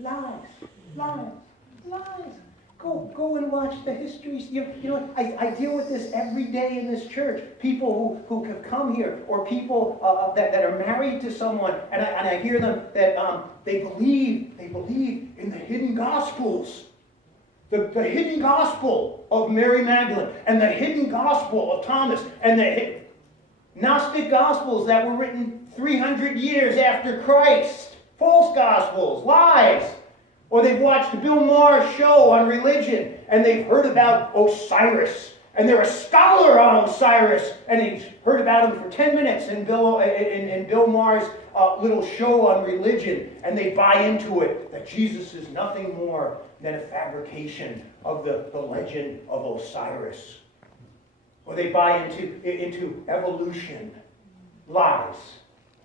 Lies, lies, lies. Go and watch the histories. You know, I deal with this every day in this church. People who have come here, or people that are married to someone, and I hear them that they believe in the hidden gospels. The hidden gospel of Mary Magdalene, and the hidden gospel of Thomas, and the Gnostic gospels that were written 300 years after Christ. False gospels, lies. Or they've watched Bill Maher's show on religion, and they've heard about Osiris, and they're a scholar on Osiris, and they've heard about him for 10 minutes in Bill Maher's little show on religion, and they buy into it, that Jesus is nothing more than a fabrication of the legend of Osiris. Or they buy into evolution, lies.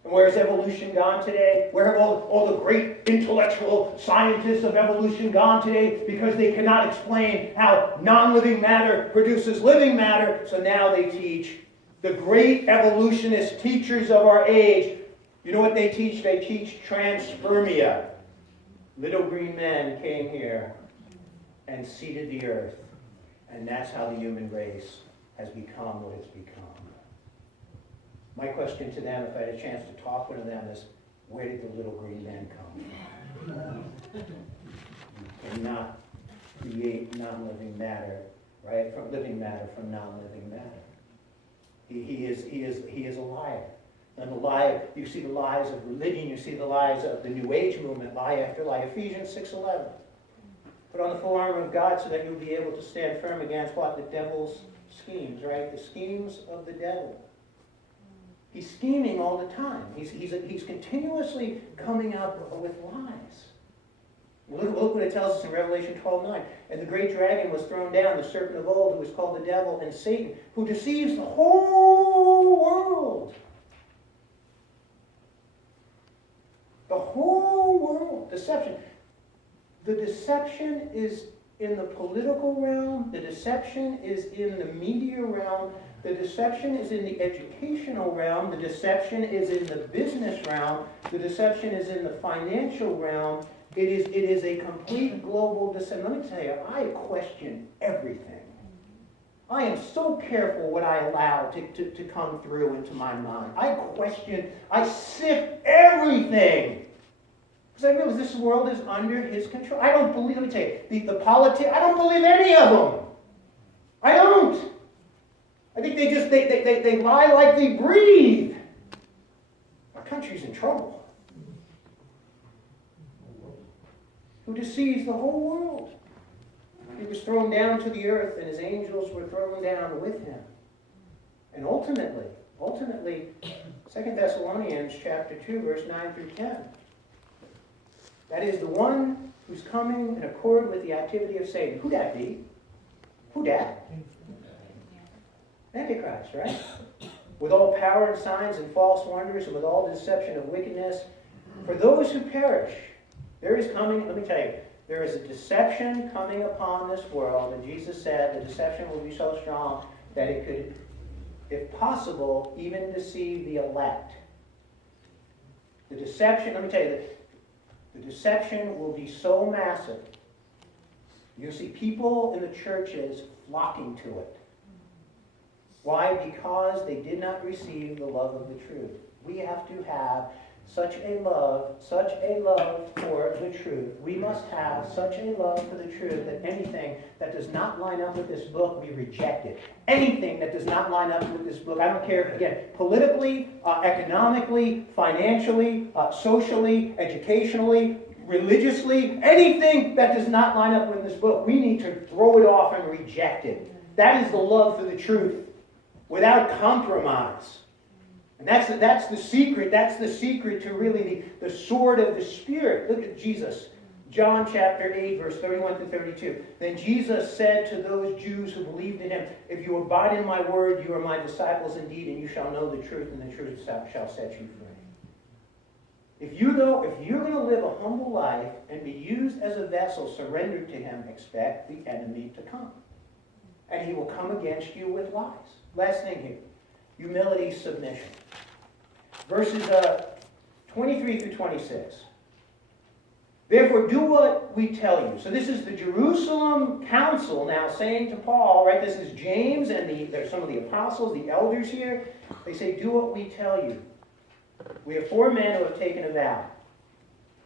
And where has evolution gone today? Where have all the great intellectual scientists of evolution gone today? Because they cannot explain how non-living matter produces living matter, so now they teach. The great evolutionist teachers of our age, you know what they teach? They teach transpermia. Little green men came here and seeded the earth. And that's how the human race has become what it's become. My question to them, if I had a chance to talk to them, is, where did the little green man come from? You cannot create non-living matter, right? From living matter from non-living matter. He is a liar. And the lie, you see the lies of religion, you see the lies of the New Age movement, lie after lie. Ephesians 6:11. Put on the full armor of God so that you'll be able to stand firm against what? The devil's schemes, right? The schemes of the devil. He's scheming all the time. He's continuously coming up with lies. Look what it tells us in Revelation 12:9. And the great dragon was thrown down, the serpent of old, who was called the devil and Satan, who deceives the whole world. The whole world. Deception. The deception is in the political realm. The deception is in the media realm. The deception is in the educational realm. The deception is in the business realm. The deception is in the financial realm. It is a complete global deception. Let me tell you, I question everything. I am so careful what I allow to come through into my mind. I sift everything. Because I realize this world is under his control. I don't believe, let me tell you, the politics, I don't believe any of them. I don't. I think they lie like they breathe. Our country's in trouble. Who deceives the whole world? He was thrown down to the earth, and his angels were thrown down with him. And ultimately, 2 Thessalonians chapter 2, verse 9 through 10. That is the one who's coming in accord with the activity of Satan. Who that be? Who that? Antichrist, right? With all power and signs and false wonders, and with all deception of wickedness. For those who perish, there is coming, let me tell you, there is a deception coming upon this world, and Jesus said the deception will be so strong that it could, if possible, even deceive the elect. The deception, let me tell you, the deception will be so massive. You'll see people in the churches flocking to it. Why? Because they did not receive the love of the truth. We have to have such a love for the truth. We must have such a love for the truth that anything that does not line up with this book, we reject it. Anything that does not line up with this book, I don't care, again, politically, economically, financially, socially, educationally, religiously, anything that does not line up with this book, we need to throw it off and reject it. That is the love for the truth, without compromise. And that's the secret. That's the secret to really the sword of the Spirit. Look at Jesus. John chapter 8, verse 31 to 32. Then Jesus said to those Jews who believed in him, if you abide in my word, you are my disciples indeed, and you shall know the truth, and the truth shall set you free. If you're going to live a humble life and be used as a vessel surrendered to him, expect the enemy to come. And he will come against you with lies. Last thing here. Humility, submission. Verses 23 through 26. Therefore, do what we tell you. So this is the Jerusalem council now saying to Paul, right? This is James and there's some of the apostles, the elders here. They say, do what we tell you. We have 4 men who have taken a vow.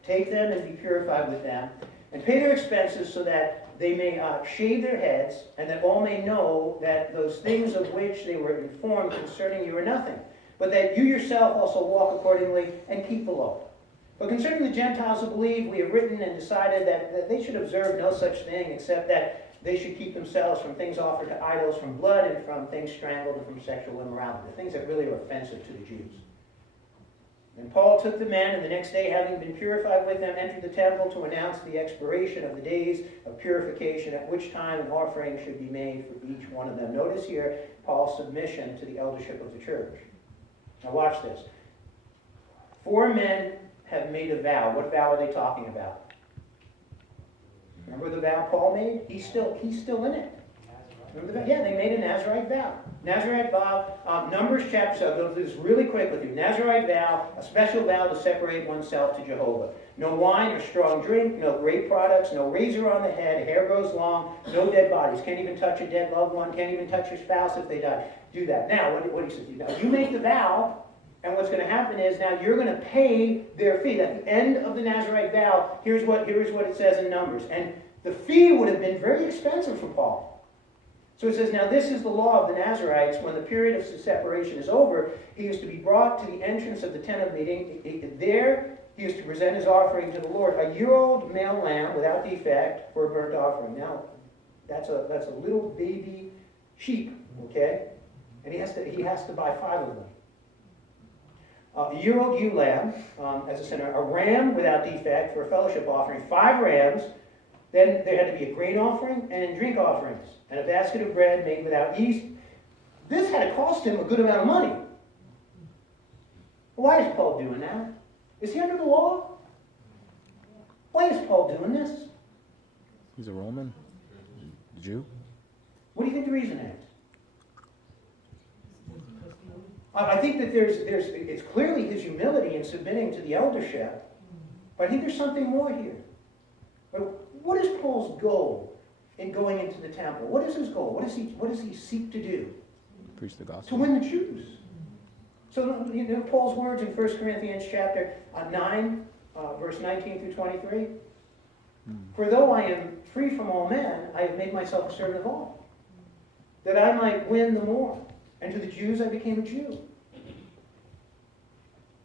Take them and be purified with them, and pay their expenses so that they may shave their heads, and that all may know that those things of which they were informed concerning you are nothing, but that you yourself also walk accordingly and keep the law. But concerning the Gentiles who believe, we have written and decided that they should observe no such thing, except that they should keep themselves from things offered to idols, from blood, and from things strangled, and from sexual immorality, the things that really are offensive to the Jews. And Paul took the men, and the next day, having been purified with them, entered the temple to announce the expiration of the days of purification, at which time an offering should be made for each one of them. Notice here Paul's submission to the eldership of the church. Now watch this. 4 men have made a vow. What vow are they talking about? Remember the vow Paul made? He's still in it. Remember the vow? Yeah, they made a Nazirite vow. Nazirite vow, Numbers chapter 7, I'll go through this really quick with you. Nazirite vow, a special vow to separate oneself to Jehovah. No wine or strong drink, no grape products, no razor on the head, hair grows long, no dead bodies. Can't even touch a dead loved one, can't even touch your spouse if they die. Do that. Now, what he says, now you make the vow, and what's going to happen is now you're going to pay their fee. At the end of the Nazirite vow, here's what it says in Numbers. And the fee would have been very expensive for Paul. So it says, now this is the law of the Nazirites. When the period of separation is over, he is to be brought to the entrance of the tent of meeting. There he is to present his offering to the Lord, a year-old male lamb without defect for a burnt offering. Now, that's a little baby sheep, okay? And he has to buy 5 of them. A year-old ewe lamb as a sinner, a ram without defect for a fellowship offering, 5 rams. Then there had to be a grain offering and drink offerings, and a basket of bread made without yeast. This had to cost him a good amount of money. Why is Paul doing that? Is he under the law? Why is Paul doing this? He's a Roman, a Jew. What do you think the reason is? I think that it's clearly his humility in submitting to the eldership, but I think there's something more here. What is Paul's goal in going into the temple? What is his goal? What does he seek to do? Preach the gospel. To win the Jews. So Paul's words in 1 Corinthians chapter 9, verse 19 through 23. For though I am free from all men, I have made myself a servant of all, that I might win the more. And to the Jews I became a Jew,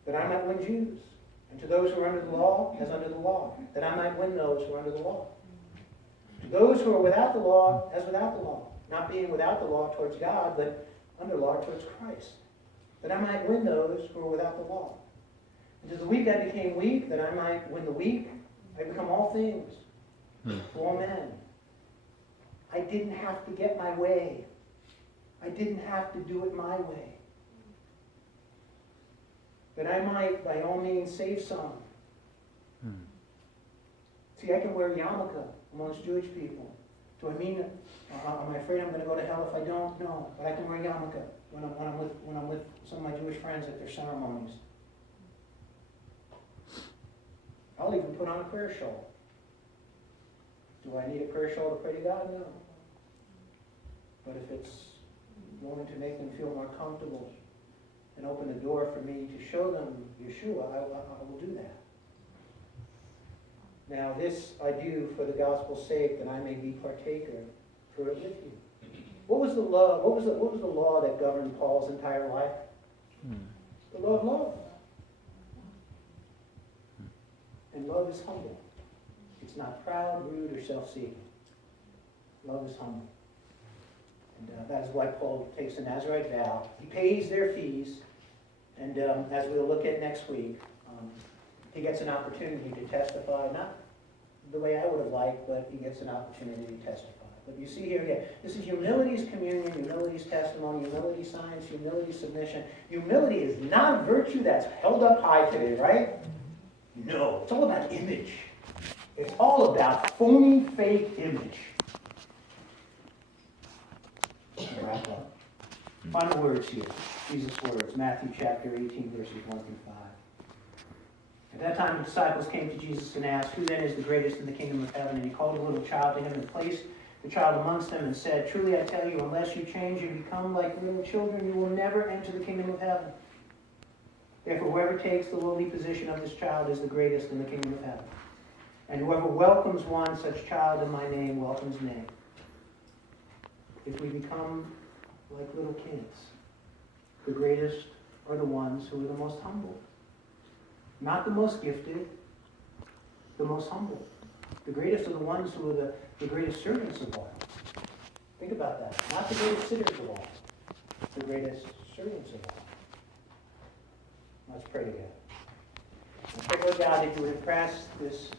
that I might win Jews. And to those who are under the law, as under the law, that I might win those who are under the law. To those who are without the law, as without the law, not being without the law towards God, but under law towards Christ, that I might win those who are without the law. And to the weak I became weak, that I might win the weak. I become all things to all men. I didn't have to get my way. I didn't have to do it my way. That I might, by all means, save some. See, I can wear yarmulke amongst Jewish people. Do I mean, am I afraid I'm going to go to hell if I don't? No, but I can wear yarmulke when I'm with some of my Jewish friends at their ceremonies. I'll even put on a prayer shawl. Do I need a prayer shawl to pray to God? No. But if it's going to make them feel more comfortable and open the door for me to show them Yeshua, I will do that. Now this I do for the gospel's sake, that I may be partaker for it with you. What was the law? What was the law that governed Paul's entire life? The law of love. And love is humble. It's not proud, rude, or self-seeking. Love is humble. And that is why Paul takes the Nazirite vow. He pays their fees, and as we'll look at next week, he gets an opportunity to testify, not the way I would have liked, but he gets an opportunity to testify. But you see here, yeah, this is humility's communion, humility's testimony, humility's science, humility's submission. Humility is not a virtue that's held up high today, right? No, it's all about image. It's all about phony, fake image. Wrap up. Final words here. Jesus' words, Matthew chapter 18, verses 1 through 5. At that time, the disciples came to Jesus and asked, "Who then is the greatest in the kingdom of heaven?" And he called a little child to him and placed the child amongst them and said, "Truly I tell you, unless you change and become like little children, you will never enter the kingdom of heaven. Therefore, whoever takes the lowly position of this child is the greatest in the kingdom of heaven. And whoever welcomes one such child in my name welcomes me." If we become like little kids, the greatest are the ones who are the most humble. Not the most gifted, the most humble. The greatest are the ones who are the greatest servants of all. Think about that. Not the greatest sinners of all, the greatest servants of all. Let's pray together. I pray, Lord God, that you would impress this